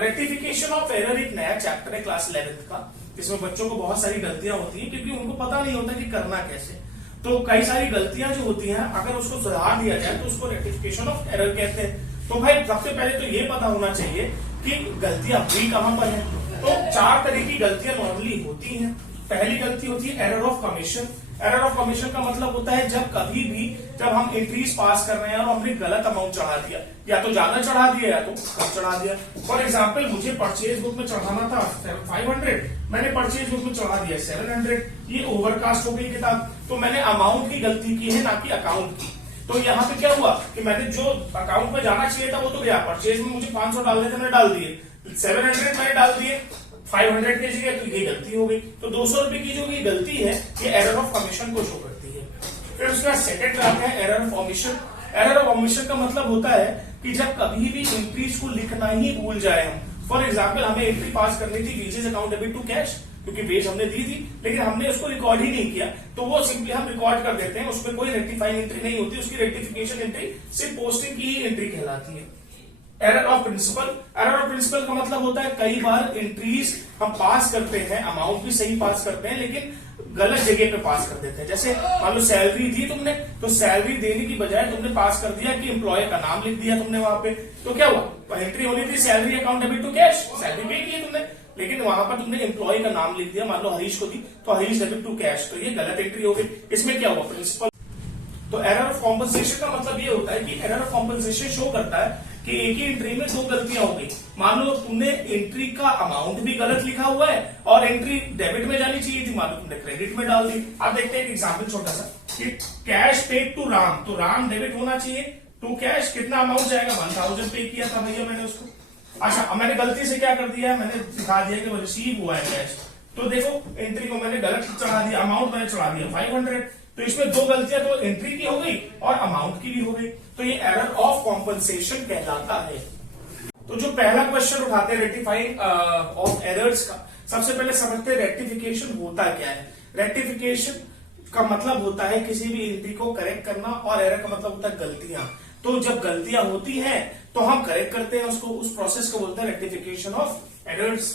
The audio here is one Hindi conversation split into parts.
रेक्टिफिकेशन ऑफ एरर एक नया चैप्टर है क्लास 11th का, जिसमें बच्चों को बहुत सारी गलतियां होती हैं क्योंकि उनको पता नहीं होता कि करना कैसे। तो कई सारी गलतियां जो होती हैं अगर उसको सुधार दिया जाए तो उसको रेक्टिफिकेशन ऑफ एरर कहते हैं। तो भाई सबसे पहले तो ये पता होना चाहिए कि गलतियां हुई कहां पर है। तो 4 तरह की गलतियां नॉर्मली होती हैं। पहली गलती होती है error of commission. Error of commission का मतलब होता है जब कभी भी जब हम एंट्रीज पास कर रहे हैं और हमने गलत अमाउंट चढ़ा दिया, या तो ज्यादा चढ़ा दिया या तो कम चढ़ा दिया। फॉर एग्जाम्पल मुझे परचेज बुक में चढ़ाना था 500, मैंने परचेज बुक में चढ़ा दिया 700, ये ओवरकास्ट हो गई किताब। तो मैंने अमाउंट की गलती की है ना कि अकाउंट की। तो यहाँ पे क्या हुआ कि मैंने जो अकाउंट में जाना चाहिए था वो तो गया, परचेज में मुझे 500 डालने थे मैंने डाल दिए, 700 मैंने डाल दिए 500 की जगह, तो ये गलती हो गई। तो 200 रुपए की जो ये गलती है ये एरर ऑफ कमीशन को शो करती है। फिर उसका सेकंड आता है error of omission. Error of omission का मतलब होता है कि जब कभी भी एंट्रीज को लिखना ही भूल जाए हम। फॉर एग्जाम्पल हमें एंट्री पास करनी थी wages account debit to cash, क्योंकि वेज हमने दी थी लेकिन हमने उसको रिकॉर्ड ही नहीं किया, तो वो सिंपली हम रिकॉर्ड कर देते हैं, उसमें कोई रेक्टिफाइंग एंट्री नहीं होती, उसकी रेक्टिफिकेशन एंट्री सिर्फ पोस्टिंग की ही एंट्री कहलाती है। Error of principle. Error of principle का मतलब होता है कई बार एंट्रीज हम पास करते हैं, अमाउंट भी सही पास करते हैं लेकिन गलत जगह पे पास कर देते हैं। जैसे मान लो सैलरी दी तुमने, तो सैलरी देने की बजाय तुमने पास कर दिया कि एम्प्लॉय का नाम लिख दिया तुमने वहां पे, तो क्या हुआ, एंट्री होनी थी salary account debit to cash, salary pay की तुमने, लेकिन वहां पर तुमने एम्प्लॉय का नाम लिख दिया, मान लो हरीश को दी तो हरीश डेबिट टू कैश, तो ये गलत एंट्री हो गई। इसमें क्या हुआ, प्रिंसिपल। तो एरर ऑफ कॉम्पनसेशन का मतलब ये होता है कि एरर ऑफ कॉम्पनसेशन शो करता है कि एक ही एंट्री में 2 गलतियां हो गई। मान लो तुमने एंट्री का अमाउंट भी गलत लिखा हुआ है और एंट्री डेबिट में जानी चाहिए थी, मान लो तुमने क्रेडिट में डाल दी। अब देखते हैं एक एग्जाम्पल छोटा सा कि कैश पेड टू राम, तो राम डेबिट होना चाहिए टू कैश, कितना अमाउंट जाएगा, 1000 पे किया था भैया मैंने उसको। अच्छा मैंने गलती से क्या कर दिया है, मैंने दिखा दिया कि रिसीव हुआ है कैश, तो देखो एंट्री को मैंने गलत चढ़ा दिया, अमाउंट मैंने चढ़ा दिया 500, तो इसमें 2 गलतियां तो एंट्री की हो गई और अमाउंट की भी हो गई, तो ये एरर ऑफ कॉम्पनसेशन कहलाता है। तो जो पहला क्वेश्चन उठाते हैं रेक्टिफाइंग ऑफ एरर्स का, सबसे पहले समझते हैं रेक्टिफिकेशन होता क्या है। रेक्टिफिकेशन का मतलब होता है किसी भी एंट्री को करेक्ट करना और एरर का मतलब होता है गलतियां। तो जब गलतियां होती हैं तो हम करेक्ट करते हैं उसको, उस प्रोसेस को बोलते हैं रेक्टिफिकेशन ऑफ एरर्स।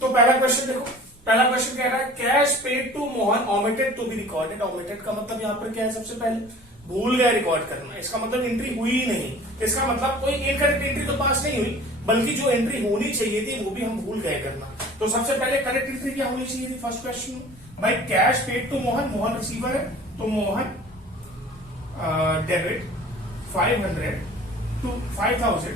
तो पहला क्वेश्चन देखो, पहला क्वेश्चन कह रहा है cash paid to Mohan omitted to be recorded. Omitted का मतलब यहाँ पर क्या है, सबसे पहले भूल गया रिकॉर्ड करना, इसका मतलब एंट्री हुई ही नहीं, इसका मतलब कोई इनकरेक्ट एंट्री तो पास नहीं हुई, बल्कि जो एंट्री होनी चाहिए थी वो भी हम भूल गए करना। तो सबसे पहले करेक्ट एंट्री क्या होनी चाहिए थी फर्स्ट क्वेश्चन में, भाई cash paid to Mohan, Mohan receiver है तो Mohan debit 500 to 5000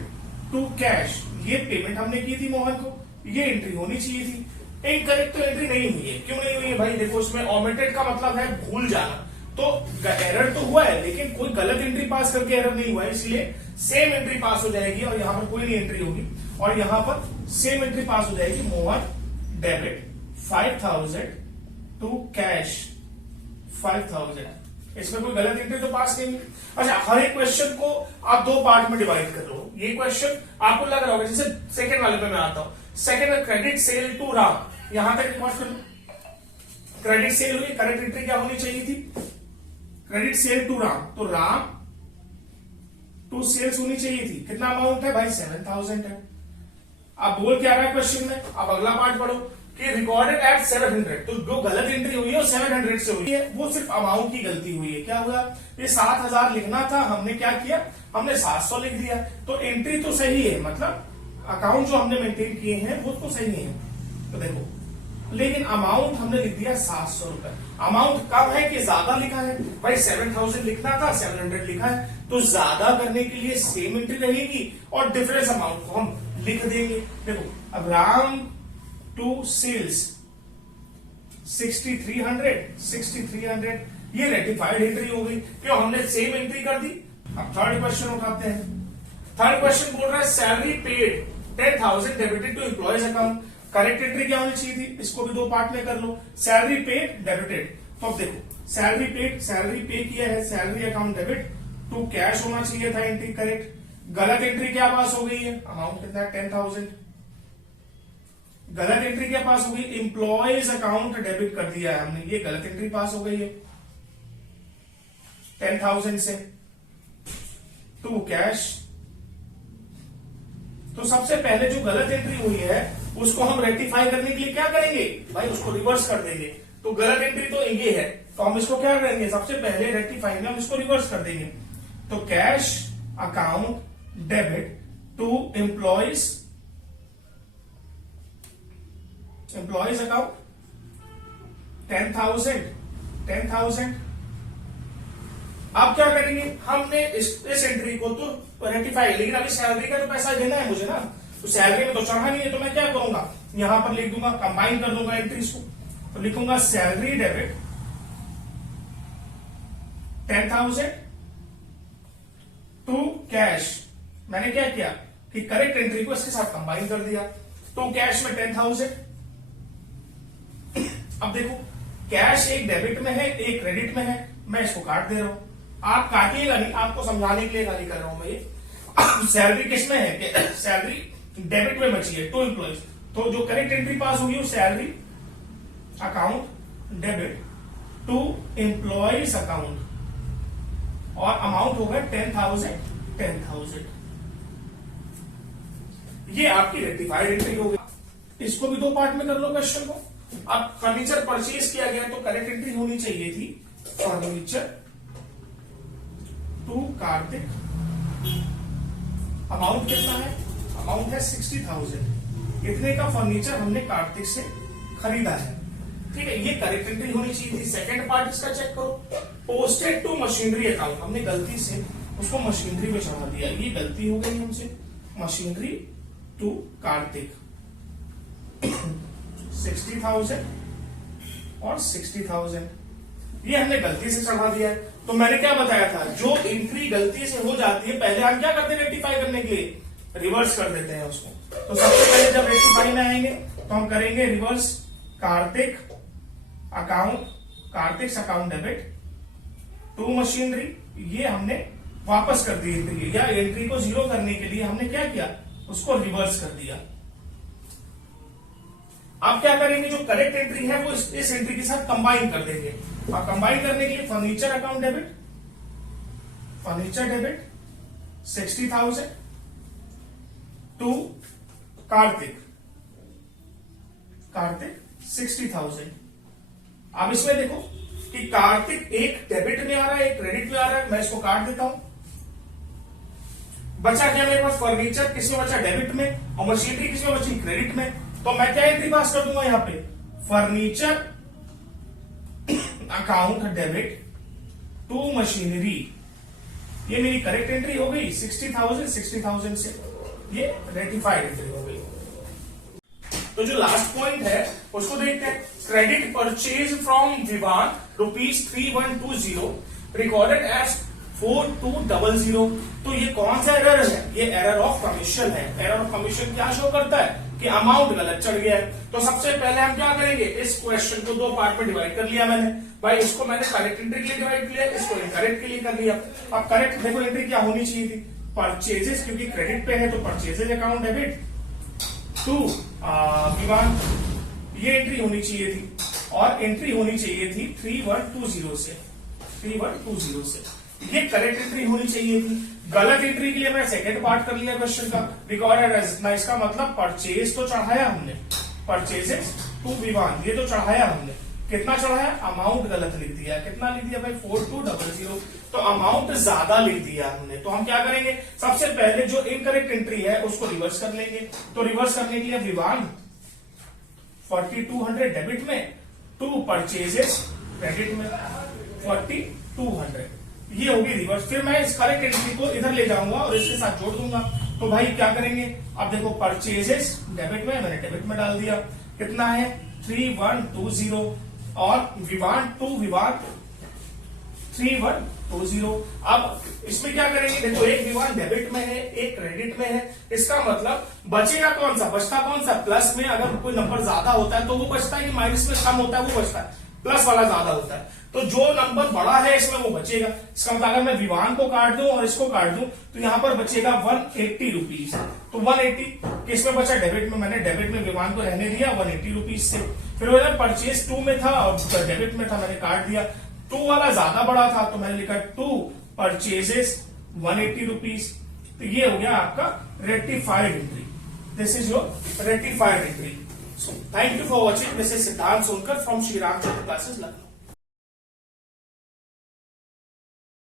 to cash, ये पेमेंट हमने की थी मोहन को, ये एंट्री होनी चाहिए थी। इनकरेक्ट तो एंट्री नहीं हुई है, क्यों नहीं हुई है भाई, देखो उसमें ओमिटेड का मतलब है भूल जाना, तो एरर तो हुआ है लेकिन कोई गलत एंट्री पास करके एरर नहीं हुआ है, इसलिए सेम एंट्री पास हो जाएगी और यहां पर कोई नहीं एंट्री होगी, और यहां पर सेम एंट्री पास हो जाएगी, मोहन डेबिट 5000 टू कैश 5000, इसमें कोई गलत एंट्री तो पास नहीं। अच्छा हर एक क्वेश्चन को आप 2 पार्ट में डिवाइड कर लो। ये क्वेश्चन आपको लग रहा होगा, जैसे सेकंड वाले पे मैं आता हूं, सेकंड में क्रेडिट सेल टू राम, यहां तक रिकॉर्ड कर लो, क्रेडिट सेल हुई, करेक्ट एंट्री क्या होनी चाहिए थी, क्रेडिट सेल टू राम, तो राम टू सेल्स होनी चाहिए थी, कितना अमाउंट है भाई 7000 है। अब बोल क्या रहा है क्वेश्चन में, अब अगला पार्ट पढ़ो कि रिकॉर्डेड एट 700, तो जो गलत एंट्री हुई है वो 700 से हुई है, वो सिर्फ अमाउंट की गलती हुई है। क्या हुआ, ये 7000 लिखना था, हमने क्या किया, हमने 700 लिख दिया, तो एंट्री तो सही है, मतलब अकाउंट जो हमने मेंटेन किए हैं वो तो सही है, तो देखो, लेकिन अमाउंट हमने लिख दिया 700 रुपए। अमाउंट कम है कि ज्यादा लिखा है, भाई 7000 लिखना था 700 लिखा है, तो ज्यादा करने के लिए सेम एंट्री रहेगी और डिफरेंस अमाउंट को हम लिख देंगे। देखो अब राम टू सेल्स 6300, ये रेक्टिफाइड एंट्री हो गई, क्यों, हमने सेम एंट्री कर दी। अब थर्ड क्वेश्चन उठाते हैं। थर्ड क्वेश्चन बोल रहा है salary paid 10,000 debited to employees account, correct entry क्या होनी चाहिए थी, इसको भी 2 पार्ट में कर लो, सैलरी पेड डेबिटेड। तो अब देखो सैलरी पेड, सैलरी पे किया है, salary account debit to cash होना चाहिए था, एंट्री करेक्ट। गलत एंट्री क्या पास हो गई है, अमाउंट कितना है 10,000, गलत एंट्री क्या पास हो गई, एम्प्लॉयज अकाउंट डेबिट कर दिया है हमने, ये गलत एंट्री पास हो गई है 10,000 से टू कैश, तो सबसे पहले जो गलत एंट्री हुई है उसको हम रेक्टिफाई करने के लिए क्या करेंगे भाई, उसको रिवर्स कर देंगे। तो गलत एंट्री तो ये है, तो हम इसको क्या करेंगे, सबसे पहले रेक्टिफाई में हम इसको रिवर्स कर देंगे। तो cash account debit to employees account 10,000। अब क्या करेंगे, हमने इस एंट्री को तो रेक्टिफाई, लेकिन अभी सैलरी का तो पैसा देना है मुझे ना, तो सैलरी में तो चढ़ा नहीं है, तो मैं क्या करूंगा, यहां पर लिख दूंगा, कंबाइन कर दूंगा एंट्रीज को। तो लिखूंगा सैलरी डेबिट 10,000 टू कैश। मैंने क्या किया कि करेक्ट एंट्री को इसके साथ कंबाइन कर दिया। टू कैश में 10,000। अब देखो कैश एक डेबिट में है एक क्रेडिट में है, मैं इसको काट दे रहा हूं, आप काटिएगा नहीं, आपको समझाने के लिए गाली कर रहा हूं मैं ये। सैलरी किसमें है, सैलरी डेबिट में बची है टू एम्प्लॉयज, तो जो करेक्ट एंट्री पास हुई वो salary account debit to employees account और अमाउंट होगा 10,000। ये आपकी रेक्टिफाइड एंट्री हो गई। इसको भी दो पार्ट में कर लो क्वेश्चन को। अब फर्नीचर परचेज किया गया तो करेक्ट एंट्री होनी चाहिए थी फर्नीचर टू कार्तिक, अमाउंट कितना है, अमाउंट है 60,000। इतने का फर्नीचर हमने कार्तिक से खरीदा है, ठीक है, ये करेक्ट एंट्री होनी चाहिए थी। सेकंड पार्ट इसका चेक करो, पोस्टेड टू मशीनरी अकाउंट, हमने गलती से उसको मशीनरी में चढ़ा दिया, ये गलती हो गई हमसे। मशीनरी टू कार्तिक 60,000 और 60,000, ये हमने गलती से चढ़ा दिया है। तो मैंने क्या बताया था, जो एंट्री गलती से हो जाती है पहले हम क्या करते हैं, रेक्टिफाई करने के लिए रिवर्स कर देते हैं उसको। तो सबसे पहले जब रेक्टिफाई में आएंगे तो हम करेंगे reverse Kartik account debit to machinery, ये हमने वापस कर दी एंट्री, या एंट्री को जीरो करने के लिए हमने क्या किया, उसको रिवर्स कर दिया। आप क्या करेंगे, जो करेक्ट एंट्री है वो इस एंट्री के साथ कंबाइन कर देंगे। आप कंबाइन करने के लिए furniture account debit 60,000 to Kartik 60,000। अब इसमें देखो कि कार्तिक एक डेबिट में आ रहा है एक क्रेडिट में आ रहा है, मैं इसको काट देता हूं। बचा क्या मेरे पास, फर्नीचर किसमें बचा, डेबिट में, और मशीनरी किसमें बची, क्रेडिट में। तो मैं क्या एंट्री पास कर दूंगा यहां पे, furniture account debit to machinery, ये मेरी करेक्ट एंट्री हो गई। 60,000 से ये रेक्टिफाइड एंट्री हो गई। तो जो लास्ट पॉइंट है उसको देखते हैं, credit purchase from Vivaan ₹3120 recorded as 4200। तो ये कौन सा एरर है, ये एरर ऑफ कमीशन है। एरर ऑफ कमीशन क्या शो करता है कि अमाउंट गलत चढ़ गया है। तो सबसे पहले हम क्या करेंगे, इस क्वेश्चन को दो पार्ट में डिवाइड कर लिया मैंने, भाई इसको मैंने करेक्ट एंट्री के लिए डिवाइड किया, इसको इनकरेक्ट के लिए कर लिया। अब करेक्ट देखो एंट्री क्या होनी चाहिए थी, परचेजेस, क्योंकि क्रेडिट पे है तो purchases account debit to Vivaan, ये एंट्री होनी चाहिए थी, और एंट्री होनी चाहिए थी 3120 से, ये करेक्ट एंट्री होनी चाहिए थी। गलत एंट्री के लिए मैं सेकंड पार्ट कर लिया क्वेश्चन का, रिकॉर्डेड एज, ना इसका मतलब परचेज तो चढ़ाया हमने, परचेजेस टू विवान ये तो चढ़ाया हमने, कितना चढ़ाया, अमाउंट गलत लिख दिया, कितना लिख दिया भाई 4200, तो अमाउंट ज्यादा लिख दिया हमने। तो हम क्या करेंगे, सबसे पहले जो इनकरेक्ट एंट्री है उसको रिवर्स कर लेंगे। तो रिवर्स करने के लिए विवान 4200 डेबिट में, टू परचेजेस क्रेडिट में 4200, ये होगी रिवर्स। फिर मैं इस करेक्ट एंट्री को इधर ले जाऊंगा और इसके साथ जोड़ दूंगा। तो भाई क्या करेंगे, अब देखो परचेजेस डेबिट में, मैंने डेबिट में डाल दिया, कितना है 3120, और विवान टू विवान 3120। अब इसमें क्या करेंगे, देखो एक विवान डेबिट में है एक क्रेडिट में है, इसका मतलब बचेगा कौन सा, बचता कौन सा, प्लस में अगर कोई नंबर ज्यादा होता है तो वो बचता है, कि माइनस में कम होता है वो बचता है, प्लस वाला ज्यादा होता है। तो जो नंबर बड़ा है इसमें वो बचेगा। इसका मतलब अगर मैं विवान को काट दूं और इसको काट दूं तो यहां पर बचेगा 180 रुपीज। तो 180 किसमें बचा, डेबिट में, मैंने डेबिट में विवान को रहने दिया 180 रुपीज से। फिर वो परचेज 2 में था और डेबिट में था, मैंने काट दिया, 2 वाला ज्यादा बड़ा था तो मैंने लिखा 2 परचेजेस 180 रुपीज। तो ये हो गया आपका rectified entry. This is your rectified degree. So thank you for watching. This is Siddharth Sonkar from Shri Ram Chandra Classes, Lucknow.